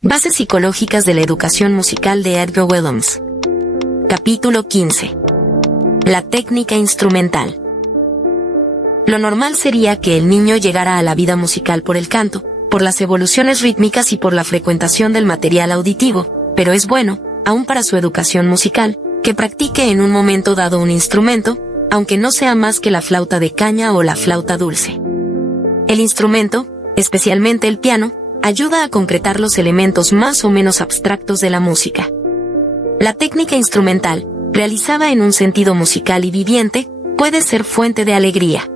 Bases psicológicas de la educación musical de Edgar Willems. Capítulo 15. La técnica instrumental. Lo normal sería que el niño llegara a la vida musical por el canto, por las evoluciones rítmicas y por la frecuentación del material auditivo, pero es bueno, aún para su educación musical, que practique en un momento dado un instrumento, aunque no sea más que la flauta de caña o la flauta dulce. El instrumento, especialmente el piano, ayuda a concretar los elementos más o menos abstractos de la música. La técnica instrumental, realizada en un sentido musical y viviente, puede ser fuente de alegría.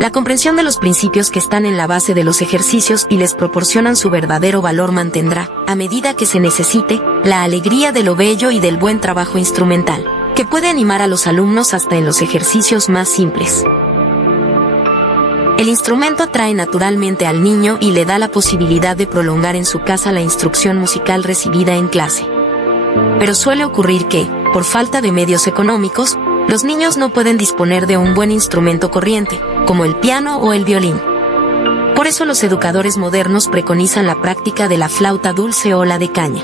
La comprensión de los principios que están en la base de los ejercicios y les proporcionan su verdadero valor mantendrá, a medida que se necesite, la alegría de lo bello y del buen trabajo instrumental, que puede animar a los alumnos hasta en los ejercicios más simples. El instrumento atrae naturalmente al niño y le da la posibilidad de prolongar en su casa la instrucción musical recibida en clase. Pero suele ocurrir que, por falta de medios económicos, los niños no pueden disponer de un buen instrumento corriente, como el piano o el violín. Por eso los educadores modernos preconizan la práctica de la flauta dulce o la de caña.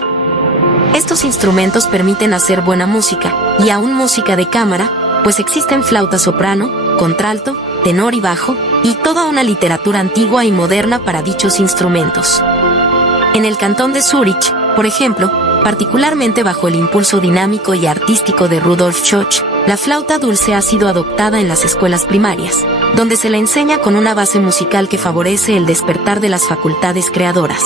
Estos instrumentos permiten hacer buena música, y aún música de cámara, pues existen flauta soprano, contralto, tenor y bajo, y toda una literatura antigua y moderna para dichos instrumentos. En el cantón de Zúrich, por ejemplo, particularmente bajo el impulso dinámico y artístico de Rudolf Schoch, la flauta dulce ha sido adoptada en las escuelas primarias, donde se la enseña con una base musical que favorece el despertar de las facultades creadoras.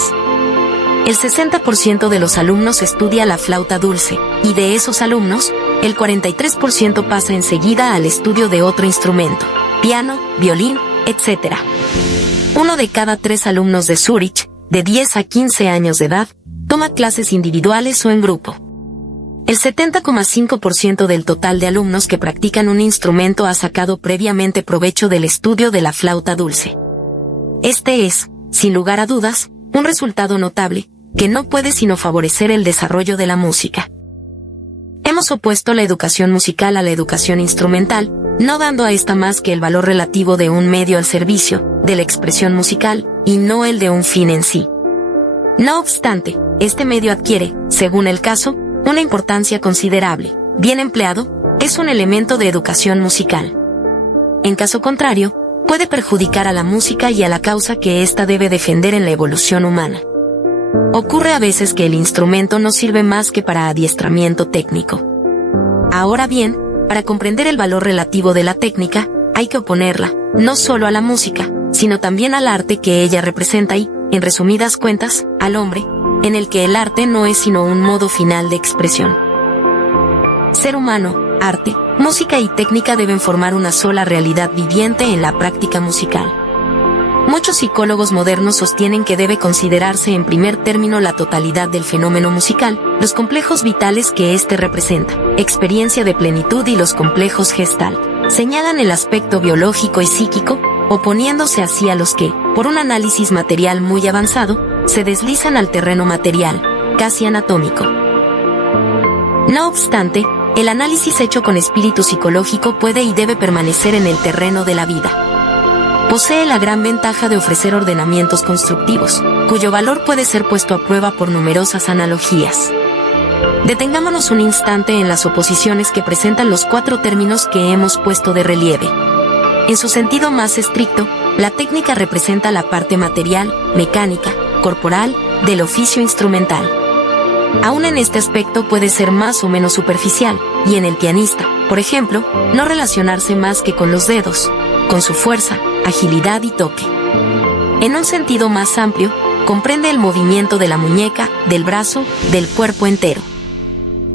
El 60% de los alumnos estudia la flauta dulce, y de esos alumnos, el 43% pasa enseguida al estudio de otro instrumento, piano, violín, etc. 1 de cada 3 alumnos de Zúrich, de 10 a 15 años de edad, toma clases individuales o en grupo. El 70,5% del total de alumnos que practican un instrumento ha sacado previamente provecho del estudio de la flauta dulce. Este es, sin lugar a dudas, un resultado notable, que no puede sino favorecer el desarrollo de la música. Hemos opuesto la educación musical a la educación instrumental, no dando a esta más que el valor relativo de un medio al servicio de la expresión musical, y no el de un fin en sí. No obstante, este medio adquiere, según el caso, una importancia considerable. Bien empleado, es un elemento de educación musical. En caso contrario, puede perjudicar a la música y a la causa que ésta debe defender en la evolución humana. Ocurre a veces que el instrumento no sirve más que para adiestramiento técnico. Ahora bien, para comprender el valor relativo de la técnica, hay que oponerla, no solo a la música, sino también al arte que ella representa y, en resumidas cuentas, al hombre, en el que el arte no es sino un modo final de expresión. Ser humano, arte, música y técnica deben formar una sola realidad viviente en la práctica musical. Muchos psicólogos modernos sostienen que debe considerarse en primer término la totalidad del fenómeno musical, los complejos vitales que éste representa, experiencia de plenitud y los complejos gestalt. Señalan el aspecto biológico y psíquico, oponiéndose así a los que, por un análisis material muy avanzado, se deslizan al terreno material, casi anatómico. No obstante, el análisis hecho con espíritu psicológico puede y debe permanecer en el terreno de la vida. Posee la gran ventaja de ofrecer ordenamientos constructivos, cuyo valor puede ser puesto a prueba por numerosas analogías. Detengámonos un instante en las oposiciones que presentan los 4 términos que hemos puesto de relieve. En su sentido más estricto, la técnica representa la parte material, mecánica, corporal, del oficio instrumental. Aún en este aspecto puede ser más o menos superficial, y en el pianista, por ejemplo, no relacionarse más que con los dedos, con su fuerza, agilidad y toque. En un sentido más amplio, comprende el movimiento de la muñeca, del brazo, del cuerpo entero.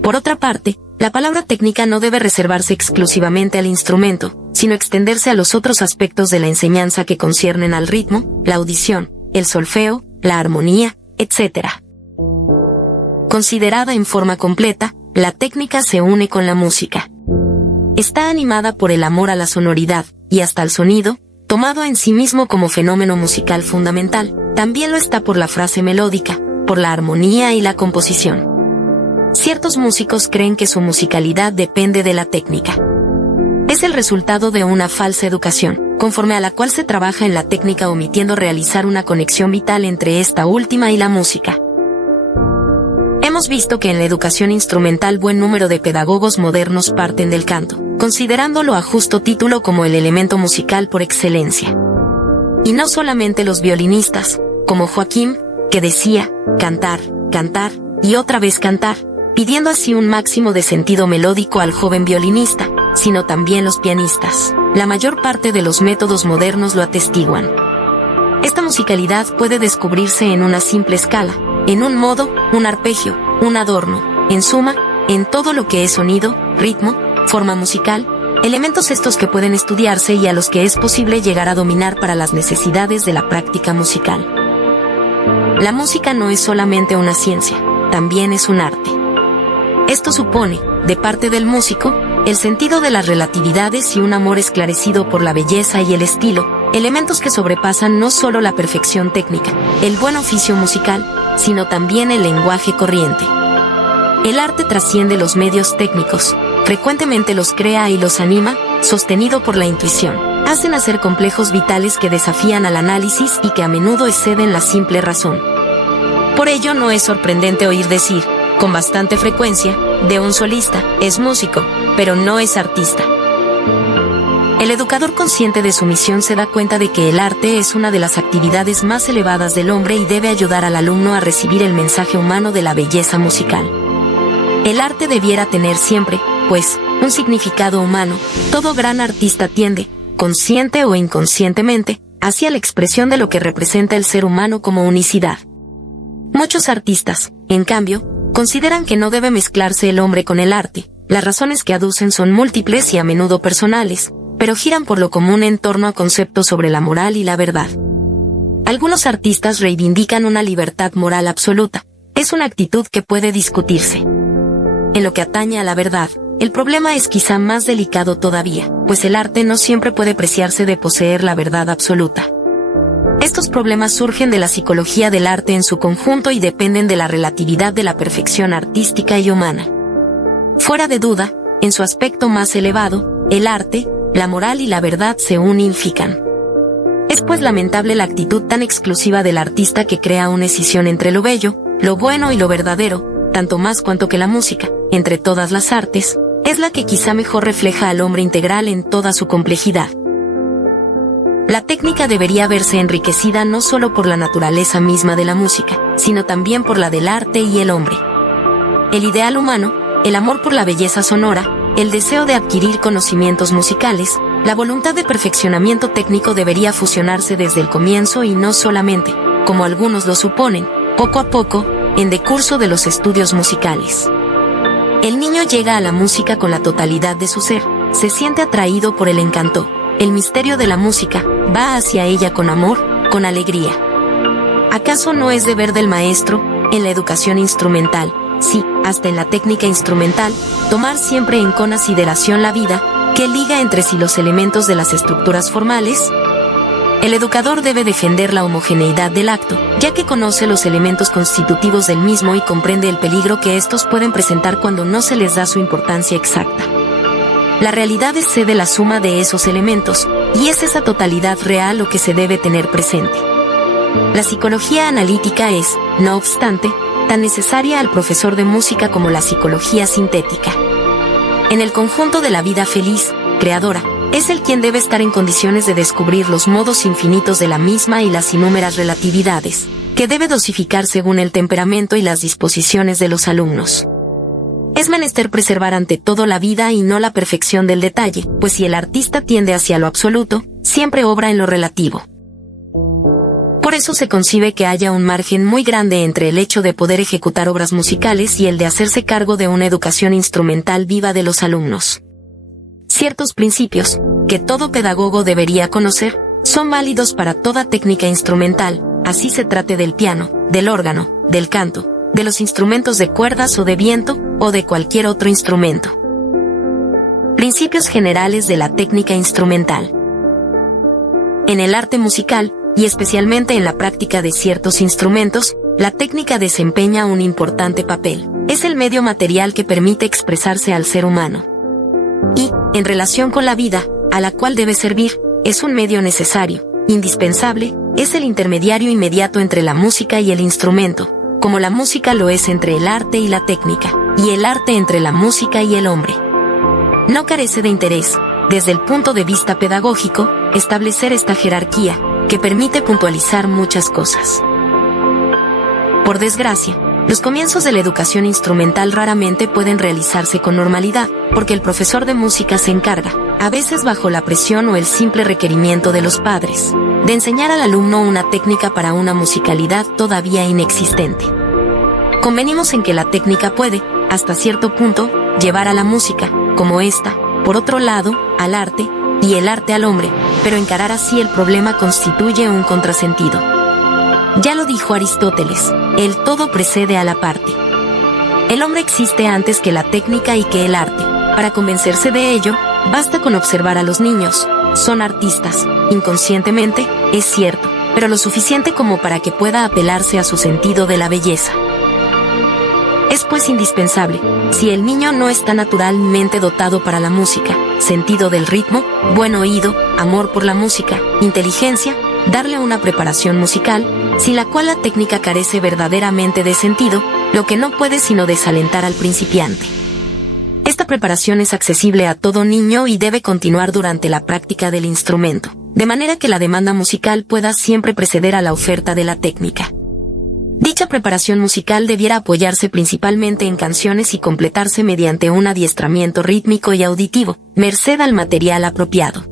Por otra parte, la palabra técnica no debe reservarse exclusivamente al instrumento, sino extenderse a los otros aspectos de la enseñanza que conciernen al ritmo, la audición, el solfeo, la armonía, etc. Considerada en forma completa, la técnica se une con la música. Está animada por el amor a la sonoridad, y hasta el sonido, tomado en sí mismo como fenómeno musical fundamental, también lo está por la frase melódica, por la armonía y la composición. Ciertos músicos creen que su musicalidad depende de la técnica. Es el resultado de una falsa educación, conforme a la cual se trabaja en la técnica omitiendo realizar una conexión vital entre esta última y la música. hemos visto que en la educación instrumental buen número de pedagogos modernos parten del canto, considerándolo a justo título como el elemento musical por excelencia. Y no solamente los violinistas, como Joaquín, que decía, cantar, cantar, y otra vez cantar, pidiendo así un máximo de sentido melódico al joven violinista, sino también los pianistas. La mayor parte de los métodos modernos lo atestiguan. Esta musicalidad puede descubrirse en una simple escala, en un modo, un arpegio, un adorno, en suma, en todo lo que es sonido, ritmo, forma musical, elementos estos que pueden estudiarse y a los que es posible llegar a dominar para las necesidades de la práctica musical. La música no es solamente una ciencia, también es un arte. Esto supone, de parte del músico, el sentido de las relatividades y un amor esclarecido por la belleza y el estilo, elementos que sobrepasan no solo la perfección técnica, el buen oficio musical, sino también el lenguaje corriente. El arte trasciende los medios técnicos, frecuentemente los crea y los anima, sostenido por la intuición. Hacen nacer complejos vitales que desafían al análisis y que a menudo exceden la simple razón. Por ello no es sorprendente oír decir, con bastante frecuencia, de un solista, es músico, pero no es artista. El educador consciente de su misión se da cuenta de que el arte es una de las actividades más elevadas del hombre y debe ayudar al alumno a recibir el mensaje humano de la belleza musical. El arte debiera tener siempre, pues, un significado humano. Todo gran artista tiende, consciente o inconscientemente, hacia la expresión de lo que representa el ser humano como unicidad. Muchos artistas, en cambio, consideran que no debe mezclarse el hombre con el arte. Las razones que aducen son múltiples y a menudo personales, pero giran por lo común en torno a conceptos sobre la moral y la verdad. Algunos artistas reivindican una libertad moral absoluta. Es una actitud que puede discutirse. En lo que atañe a la verdad, el problema es quizá más delicado todavía, pues el arte no siempre puede preciarse de poseer la verdad absoluta. Estos problemas surgen de la psicología del arte en su conjunto y dependen de la relatividad de la perfección artística y humana. Fuera de duda, en su aspecto más elevado, el arte, la moral y la verdad se unifican. Es pues lamentable la actitud tan exclusiva del artista que crea una escisión entre lo bello, lo bueno y lo verdadero, tanto más cuanto que la música, entre todas las artes, es la que quizá mejor refleja al hombre integral en toda su complejidad. La técnica debería verse enriquecida no solo por la naturaleza misma de la música, sino también por la del arte y el hombre. El ideal humano, el amor por la belleza sonora, el deseo de adquirir conocimientos musicales, la voluntad de perfeccionamiento técnico debería fusionarse desde el comienzo y no solamente, como algunos lo suponen, poco a poco, en decurso de los estudios musicales. El niño llega a la música con la totalidad de su ser, se siente atraído por el encanto, el misterio de la música, va hacia ella con amor, con alegría. ¿Acaso no es deber del maestro, en la educación instrumental, sí, hasta en la técnica instrumental, tomar siempre en consideración la vida, que liga entre sí los elementos de las estructuras formales? El educador debe defender la homogeneidad del acto, ya que conoce los elementos constitutivos del mismo y comprende el peligro que estos pueden presentar cuando no se les da su importancia exacta. La realidad excede la suma de esos elementos, y es esa totalidad real lo que se debe tener presente. La psicología analítica es, no obstante, tan necesaria al profesor de música como la psicología sintética. En el conjunto de la vida feliz, creadora, es el quien debe estar en condiciones de descubrir los modos infinitos de la misma y las innúmeras relatividades, que debe dosificar según el temperamento y las disposiciones de los alumnos. Es menester preservar ante todo la vida y no la perfección del detalle, pues si el artista tiende hacia lo absoluto, siempre obra en lo relativo. Por eso se concibe que haya un margen muy grande entre el hecho de poder ejecutar obras musicales y el de hacerse cargo de una educación instrumental viva de los alumnos. Ciertos principios, que todo pedagogo debería conocer, son válidos para toda técnica instrumental, así se trate del piano, del órgano, del canto, de los instrumentos de cuerdas o de viento, o de cualquier otro instrumento. Principios generales de la técnica instrumental. En el arte musical, y especialmente en la práctica de ciertos instrumentos, la técnica desempeña un importante papel. Es el medio material que permite expresarse al ser humano. Y, en relación con la vida, a la cual debe servir, es un medio necesario, indispensable, es el intermediario inmediato entre la música y el instrumento, como la música lo es entre el arte y la técnica, y el arte entre la música y el hombre. No carece de interés, desde el punto de vista pedagógico, establecer esta jerarquía, que permite puntualizar muchas cosas. Por desgracia, los comienzos de la educación instrumental raramente pueden realizarse con normalidad, porque el profesor de música se encarga, a veces bajo la presión o el simple requerimiento de los padres, de enseñar al alumno una técnica para una musicalidad todavía inexistente. Convenimos en que la técnica puede, hasta cierto punto, llevar a la música, como esta, por otro lado, al arte, y el arte al hombre, pero encarar así el problema constituye un contrasentido. Ya lo dijo Aristóteles, el todo precede a la parte. El hombre existe antes que la técnica y que el arte. Para convencerse de ello, basta con observar a los niños. Son artistas, inconscientemente, es cierto, pero lo suficiente como para que pueda apelarse a su sentido de la belleza. Es pues indispensable, si el niño no está naturalmente dotado para la música, sentido del ritmo, buen oído, amor por la música, inteligencia, darle una preparación musical, sin la cual la técnica carece verdaderamente de sentido, lo que no puede sino desalentar al principiante. Esta preparación es accesible a todo niño y debe continuar durante la práctica del instrumento, de manera que la demanda musical pueda siempre preceder a la oferta de la técnica. Dicha preparación musical debiera apoyarse principalmente en canciones y completarse mediante un adiestramiento rítmico y auditivo, merced al material apropiado.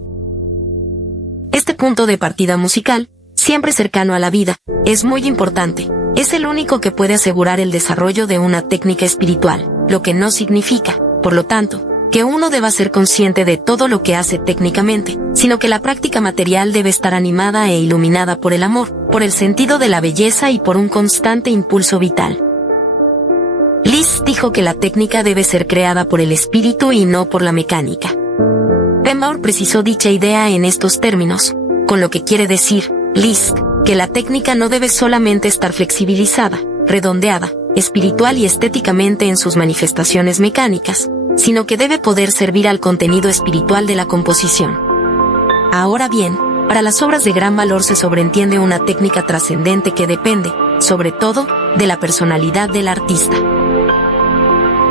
Este punto de partida musical, siempre cercano a la vida, es muy importante. Es el único que puede asegurar el desarrollo de una técnica espiritual, lo que no significa, por lo tanto, que uno deba ser consciente de todo lo que hace técnicamente, sino que la práctica material debe estar animada e iluminada por el amor, por el sentido de la belleza y por un constante impulso vital. Liszt dijo que la técnica debe ser creada por el espíritu y no por la mecánica. Pembour precisó dicha idea en estos términos, con lo que quiere decir, Liszt, que la técnica no debe solamente estar flexibilizada, redondeada, espiritual y estéticamente en sus manifestaciones mecánicas, sino que debe poder servir al contenido espiritual de la composición. Ahora bien, para las obras de gran valor se sobreentiende una técnica trascendente que depende, sobre todo, de la personalidad del artista.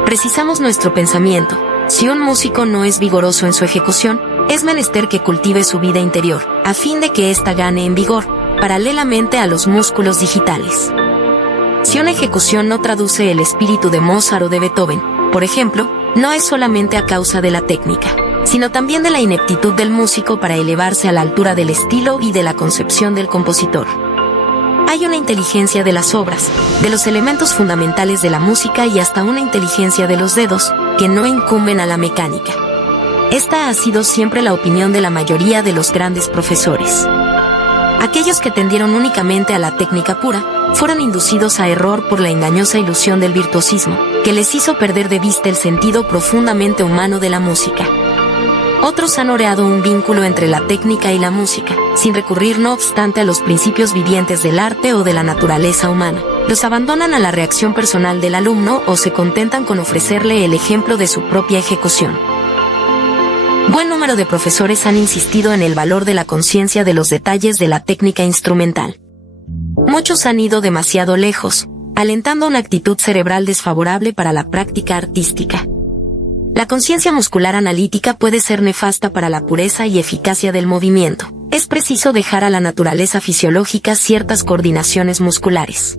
Precisamos nuestro pensamiento. Si un músico no es vigoroso en su ejecución, es menester que cultive su vida interior, a fin de que ésta gane en vigor, paralelamente a los músculos digitales. Si una ejecución no traduce el espíritu de Mozart o de Beethoven, por ejemplo, no es solamente a causa de la técnica, sino también de la ineptitud del músico para elevarse a la altura del estilo y de la concepción del compositor. Hay una inteligencia de las obras, de los elementos fundamentales de la música y hasta una inteligencia de los dedos, que no incumben a la mecánica. Esta ha sido siempre la opinión de la mayoría de los grandes profesores. Aquellos que tendieron únicamente a la técnica pura, fueron inducidos a error por la engañosa ilusión del virtuosismo, que les hizo perder de vista el sentido profundamente humano de la música. Otros han oreado un vínculo entre la técnica y la música, sin recurrir no obstante a los principios vivientes del arte o de la naturaleza humana. Los abandonan a la reacción personal del alumno o se contentan con ofrecerle el ejemplo de su propia ejecución. Buen número de profesores han insistido en el valor de la conciencia de los detalles de la técnica instrumental. Muchos han ido demasiado lejos, alentando una actitud cerebral desfavorable para la práctica artística. La conciencia muscular analítica puede ser nefasta para la pureza y eficacia del movimiento. Es preciso dejar a la naturaleza fisiológica ciertas coordinaciones musculares.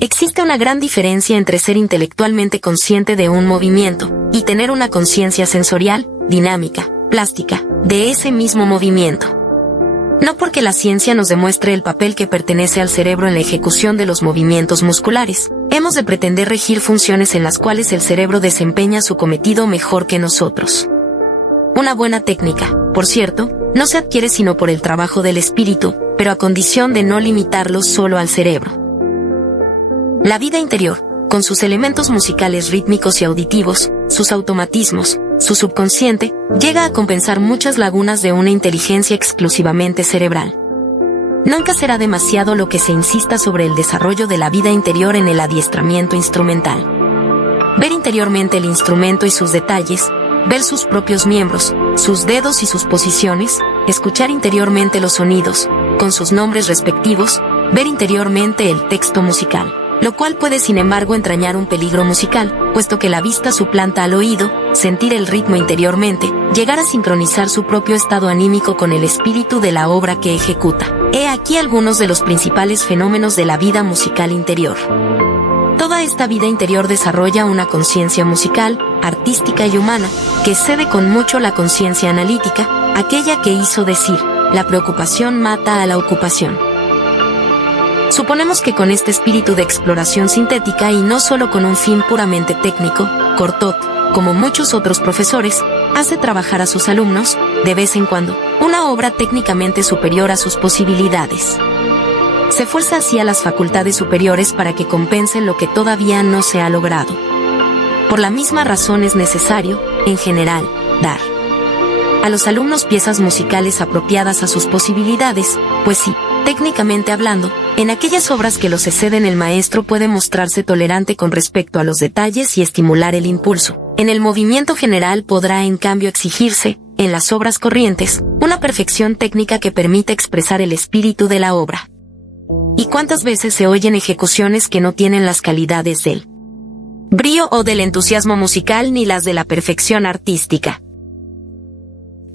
Existe una gran diferencia entre ser intelectualmente consciente de un movimiento y tener una conciencia sensorial, dinámica, plástica, de ese mismo movimiento. No porque la ciencia nos demuestre el papel que pertenece al cerebro en la ejecución de los movimientos musculares, hemos de pretender regir funciones en las cuales el cerebro desempeña su cometido mejor que nosotros. Una buena técnica, por cierto, no se adquiere sino por el trabajo del espíritu, pero a condición de no limitarlo solo al cerebro. La vida interior, con sus elementos musicales rítmicos y auditivos, sus automatismos, su subconsciente, llega a compensar muchas lagunas de una inteligencia exclusivamente cerebral. Nunca será demasiado lo que se insista sobre el desarrollo de la vida interior en el adiestramiento instrumental. Ver interiormente el instrumento y sus detalles, ver sus propios miembros, sus dedos y sus posiciones, escuchar interiormente los sonidos, con sus nombres respectivos, ver interiormente el texto musical. lo cual puede sin embargo entrañar un peligro musical, puesto que la vista suplanta al oído, sentir el ritmo interiormente, llegar a sincronizar su propio estado anímico con el espíritu de la obra que ejecuta. He aquí algunos de los principales fenómenos de la vida musical interior. Toda esta vida interior desarrolla una conciencia musical, artística y humana, que excede con mucho la conciencia analítica, aquella que hizo decir, la preocupación mata a la ocupación. Suponemos que con este espíritu de exploración sintética y no solo con un fin puramente técnico, Cortot, como muchos otros profesores, hace trabajar a sus alumnos, de vez en cuando, una obra técnicamente superior a sus posibilidades. Se fuerza así a las facultades superiores para que compensen lo que todavía no se ha logrado. Por la misma razón es necesario, en general, dar a los alumnos piezas musicales apropiadas a sus posibilidades, pues sí, técnicamente hablando, en aquellas obras que los exceden el maestro puede mostrarse tolerante con respecto a los detalles y estimular el impulso. En el movimiento general podrá en cambio exigirse, en las obras corrientes, una perfección técnica que permita expresar el espíritu de la obra. ¿Y cuántas veces se oyen ejecuciones que no tienen las calidades del brío o del entusiasmo musical ni las de la perfección artística?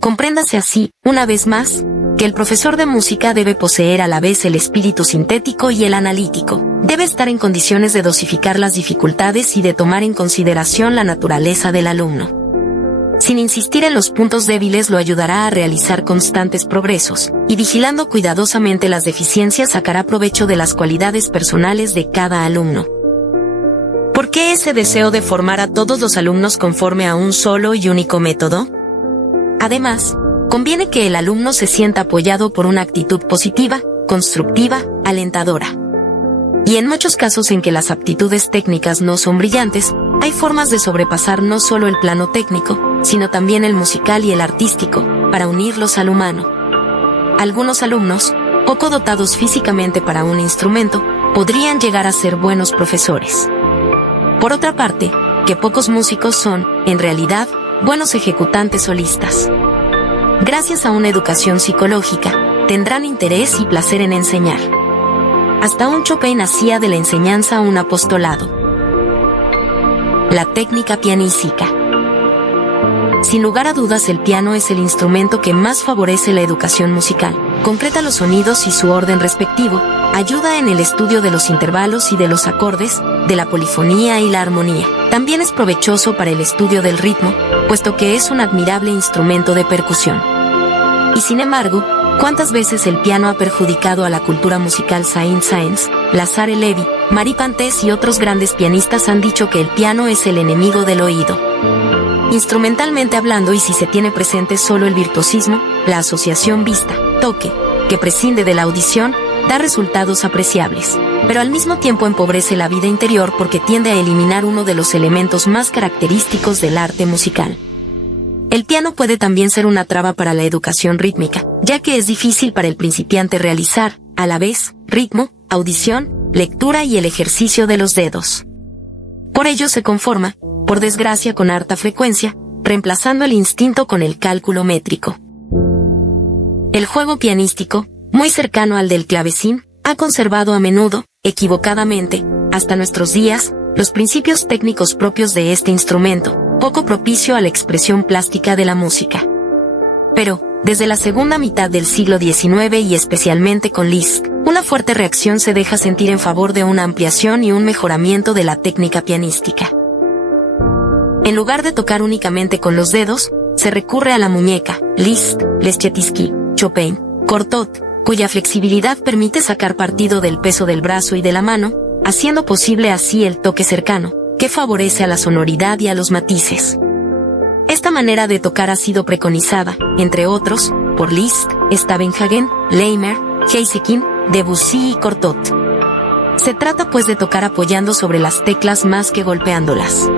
Compréndase así, una vez más, que el profesor de música debe poseer a la vez el espíritu sintético y el analítico. Debe estar en condiciones de dosificar las dificultades y de tomar en consideración la naturaleza del alumno. Sin insistir en los puntos débiles lo ayudará a realizar constantes progresos, y vigilando cuidadosamente las deficiencias sacará provecho de las cualidades personales de cada alumno. ¿Por qué ese deseo de formar a todos los alumnos conforme a un solo y único método? Además, conviene que el alumno se sienta apoyado por una actitud positiva, constructiva, alentadora. Y en muchos casos en que las aptitudes técnicas no son brillantes, hay formas de sobrepasar no solo el plano técnico, sino también el musical y el artístico, para unirlos al humano. Algunos alumnos, poco dotados físicamente para un instrumento, podrían llegar a ser buenos profesores. Por otra parte, que pocos músicos son, en realidad, buenos ejecutantes solistas. Gracias a una educación psicológica, tendrán interés y placer en enseñar. Hasta un Chopin hacía de la enseñanza un apostolado. La técnica pianística. Sin lugar a dudas, el piano es el instrumento que más favorece la educación musical. Concreta los sonidos y su orden respectivo, ayuda en el estudio de los intervalos y de los acordes, de la polifonía y la armonía. También es provechoso para el estudio del ritmo, puesto que es un admirable instrumento de percusión. Y sin embargo, ¿cuántas veces el piano ha perjudicado a la cultura musical? Saint-Saëns, Lazare Levy, Marie Panthès y otros grandes pianistas han dicho que el piano es el enemigo del oído. Instrumentalmente hablando, y si se tiene presente solo el virtuosismo, la asociación vista-toque, que prescinde de la audición, da resultados apreciables, pero al mismo tiempo empobrece la vida interior porque tiende a eliminar uno de los elementos más característicos del arte musical. El piano puede también ser una traba para la educación rítmica, ya que es difícil para el principiante realizar, a la vez, ritmo, audición, lectura y el ejercicio de los dedos. Por ello se conforma, por desgracia con harta frecuencia, reemplazando el instinto con el cálculo métrico. El juego pianístico, muy cercano al del clavecín, ha conservado a menudo, equivocadamente, hasta nuestros días, los principios técnicos propios de este instrumento, poco propicio a la expresión plástica de la música. Pero, desde la segunda mitad del siglo XIX y especialmente con Liszt, una fuerte reacción se deja sentir en favor de una ampliación y un mejoramiento de la técnica pianística. En lugar de tocar únicamente con los dedos, se recurre a la muñeca, Liszt, Leschetizky, Chopin, Cortot, cuya flexibilidad permite sacar partido del peso del brazo y de la mano, haciendo posible así el toque cercano, que favorece a la sonoridad y a los matices. Esta manera de tocar ha sido preconizada, entre otros, por Liszt, Stavenhagen, Leimer, Heisekin, Debussy y Cortot. Se trata pues de tocar apoyando sobre las teclas más que golpeándolas.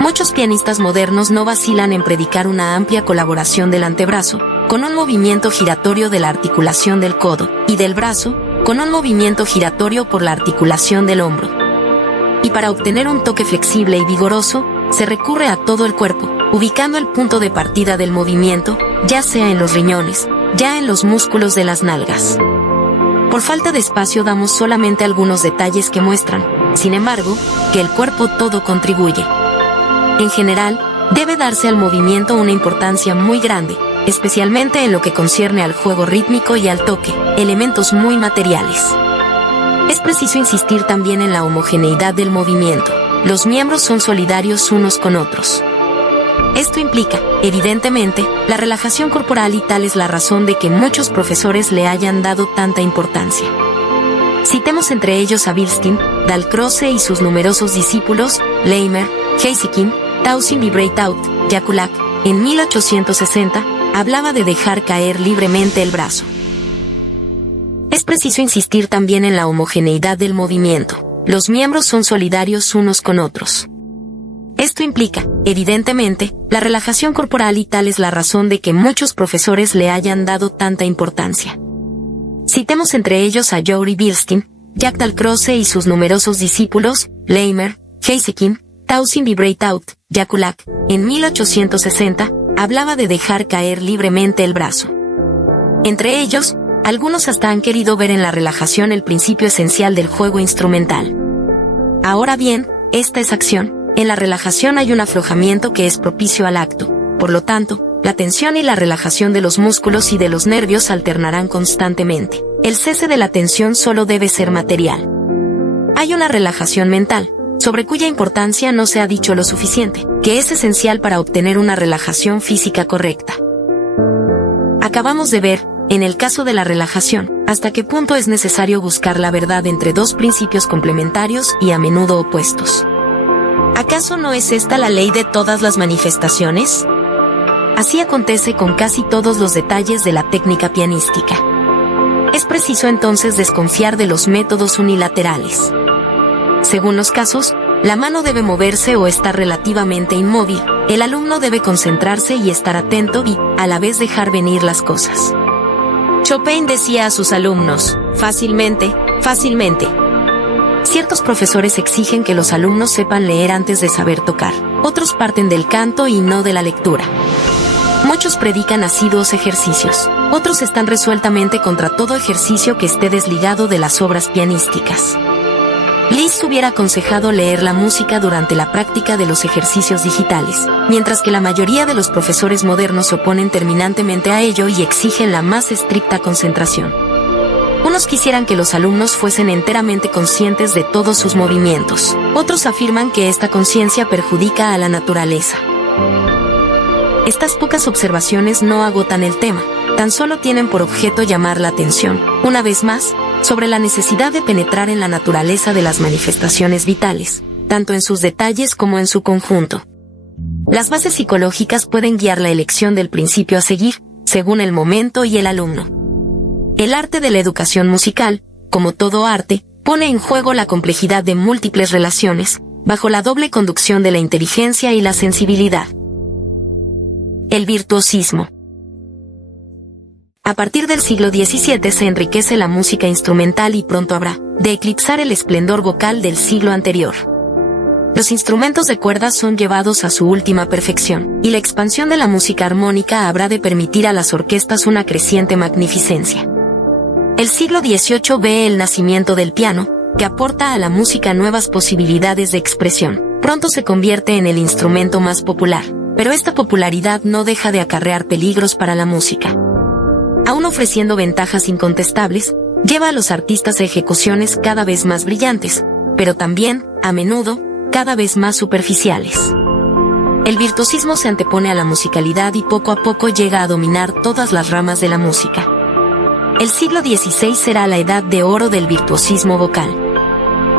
Muchos pianistas modernos no vacilan en predicar una amplia colaboración del antebrazo, con un movimiento giratorio de la articulación del codo, y del brazo, con un movimiento giratorio por la articulación del hombro. Y para obtener un toque flexible y vigoroso, se recurre a todo el cuerpo, ubicando el punto de partida del movimiento, ya sea en los riñones, ya en los músculos de las nalgas. Por falta de espacio damos solamente algunos detalles que muestran, sin embargo, que el cuerpo todo contribuye. En general, debe darse al movimiento una importancia muy grande, especialmente en lo que concierne al juego rítmico y al toque, elementos muy materiales. Es preciso insistir también en la homogeneidad del movimiento. Los miembros son solidarios unos con otros. Esto implica, evidentemente, la relajación corporal y tal es la razón de que muchos profesores le hayan dado tanta importancia. Citemos entre ellos a Bilstein, Dalcroze y sus numerosos discípulos, Leimer, Heisekin, Taussig y Breithaupt. Jaculak, en 1860, hablaba de dejar caer libremente el brazo. Es preciso insistir también en la homogeneidad del movimiento. Los miembros son solidarios unos con otros. Esto implica, evidentemente, la relajación corporal y tal es la razón de que muchos profesores le hayan dado tanta importancia. Citemos entre ellos a Jory Bilstein, Jack Dalcroze y sus numerosos discípulos, Leimer, Heisekin, Taussig y Breithaupt. Jaculak, en 1860, hablaba de dejar caer libremente el brazo. Entre ellos, algunos hasta han querido ver en la relajación el principio esencial del juego instrumental. Ahora bien, esta es acción. En la relajación hay un aflojamiento que es propicio al acto. Por lo tanto, la tensión y la relajación de los músculos y de los nervios alternarán constantemente. El cese de la tensión solo debe ser material. Hay una relajación mental, sobre cuya importancia no se ha dicho lo suficiente, que es esencial para obtener una relajación física correcta. Acabamos de ver, en el caso de la relajación, hasta qué punto es necesario buscar la verdad entre dos principios complementarios y a menudo opuestos. ¿Acaso no es esta la ley de todas las manifestaciones? Así acontece con casi todos los detalles de la técnica pianística. Es preciso entonces desconfiar de los métodos unilaterales. Según los casos, la mano debe moverse o estar relativamente inmóvil, el alumno debe concentrarse y estar atento y, a la vez, dejar venir las cosas. Chopin decía a sus alumnos, fácilmente, fácilmente. Ciertos profesores exigen que los alumnos sepan leer antes de saber tocar, otros parten del canto y no de la lectura. Muchos predican asiduos ejercicios, otros están resueltamente contra todo ejercicio que esté desligado de las obras pianísticas. Liszt hubiera aconsejado leer la música durante la práctica de los ejercicios digitales, mientras que la mayoría de los profesores modernos se oponen terminantemente a ello y exigen la más estricta concentración. Unos quisieran que los alumnos fuesen enteramente conscientes de todos sus movimientos, otros afirman que esta conciencia perjudica a la naturaleza. Estas pocas observaciones no agotan el tema, tan solo tienen por objeto llamar la atención, una vez más, sobre la necesidad de penetrar en la naturaleza de las manifestaciones vitales, tanto en sus detalles como en su conjunto. Las bases psicológicas pueden guiar la elección del principio a seguir, según el momento y el alumno. El arte de la educación musical, como todo arte, pone en juego la complejidad de múltiples relaciones, bajo la doble conducción de la inteligencia y la sensibilidad. El virtuosismo. A partir del siglo XVII se enriquece la música instrumental y pronto habrá de eclipsar el esplendor vocal del siglo anterior. Los instrumentos de cuerdas son llevados a su última perfección, y la expansión de la música armónica habrá de permitir a las orquestas una creciente magnificencia. El siglo XVIII ve el nacimiento del piano, que aporta a la música nuevas posibilidades de expresión. Pronto se convierte en el instrumento más popular, pero esta popularidad no deja de acarrear peligros para la música. Aún ofreciendo ventajas incontestables, lleva a los artistas a ejecuciones cada vez más brillantes, pero también, a menudo, cada vez más superficiales. El virtuosismo se antepone a la musicalidad y poco a poco llega a dominar todas las ramas de la música. El siglo XVI será la edad de oro del virtuosismo vocal.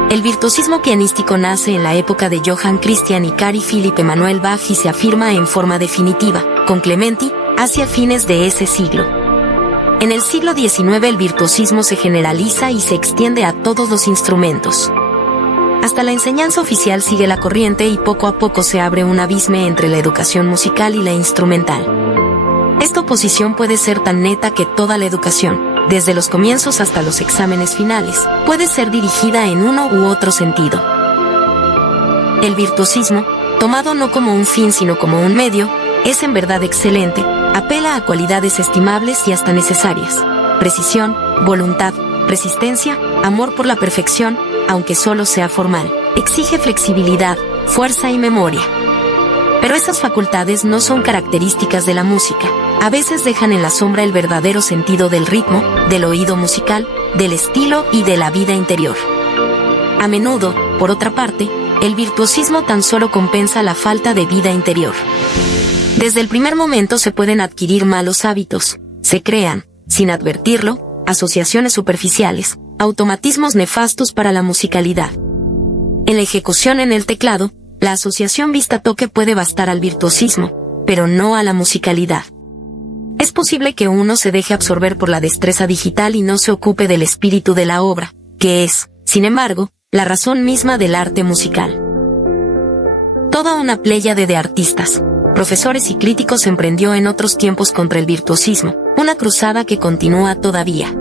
El virtuosismo pianístico nace en la época de Johann Christian y Carl Philipp Emanuel Bach y se afirma en forma definitiva, con Clementi, hacia fines de ese siglo. En el siglo XIX el virtuosismo se generaliza y se extiende a todos los instrumentos. Hasta la enseñanza oficial sigue la corriente y poco a poco se abre un abismo entre la educación musical y la instrumental. Esta oposición puede ser tan neta que toda la educación, desde los comienzos hasta los exámenes finales, puede ser dirigida en uno u otro sentido. El virtuosismo, tomado no como un fin sino como un medio, es en verdad excelente, apela a cualidades estimables y hasta necesarias: precisión, voluntad, resistencia, amor por la perfección, aunque solo sea formal, exige flexibilidad, fuerza y memoria. Pero esas facultades no son características de la música. A veces dejan en la sombra el verdadero sentido del ritmo, del oído musical, del estilo y de la vida interior. A menudo, por otra parte, el virtuosismo tan solo compensa la falta de vida interior. Desde el primer momento se pueden adquirir malos hábitos, se crean, sin advertirlo, asociaciones superficiales, automatismos nefastos para la musicalidad. En la ejecución en el teclado, la asociación vista-toque puede bastar al virtuosismo, pero no a la musicalidad. Es posible que uno se deje absorber por la destreza digital y no se ocupe del espíritu de la obra, que es, sin embargo, la razón misma del arte musical. Toda una pléyade de artistas, profesores y críticos emprendió en otros tiempos contra el virtuosismo, una cruzada que continúa todavía.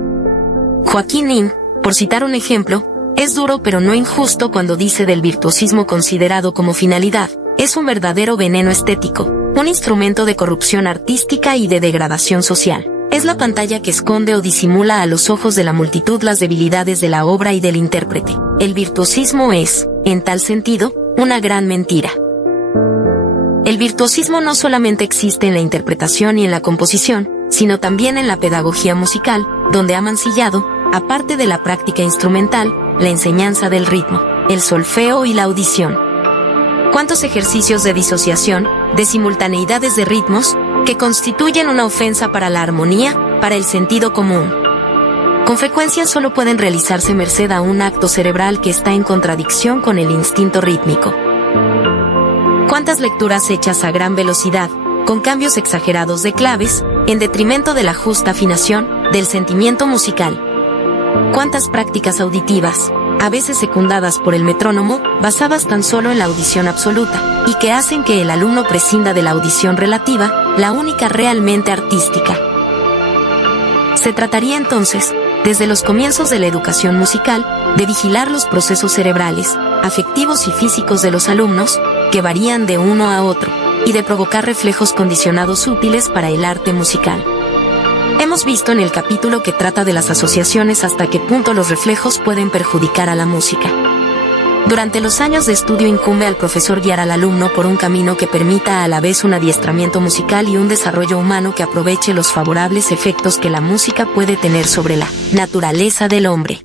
Joaquín Nin, por citar un ejemplo, es duro pero no injusto cuando dice del virtuosismo considerado como finalidad, es un verdadero veneno estético, un instrumento de corrupción artística y de degradación social. Es la pantalla que esconde o disimula a los ojos de la multitud las debilidades de la obra y del intérprete. El virtuosismo es, en tal sentido, una gran mentira. El virtuosismo no solamente existe en la interpretación y en la composición, sino también en la pedagogía musical, donde ha mancillado, aparte de la práctica instrumental, la enseñanza del ritmo, el solfeo y la audición. ¿Cuántos ejercicios de disociación, de simultaneidades de ritmos, que constituyen una ofensa para la armonía, para el sentido común? Con frecuencia solo pueden realizarse merced a un acto cerebral que está en contradicción con el instinto rítmico. ¿Cuántas lecturas hechas a gran velocidad, con cambios exagerados de claves, en detrimento de la justa afinación, del sentimiento musical? ¿Cuántas prácticas auditivas, a veces secundadas por el metrónomo, basadas tan solo en la audición absoluta, y que hacen que el alumno prescinda de la audición relativa, la única realmente artística? Se trataría entonces, desde los comienzos de la educación musical, de vigilar los procesos cerebrales, afectivos y físicos de los alumnos, que varían de uno a otro, y de provocar reflejos condicionados útiles para el arte musical. Hemos visto en el capítulo que trata de las asociaciones hasta qué punto los reflejos pueden perjudicar a la música. Durante los años de estudio incumbe al profesor guiar al alumno por un camino que permita a la vez un adiestramiento musical y un desarrollo humano que aproveche los favorables efectos que la música puede tener sobre la naturaleza del hombre.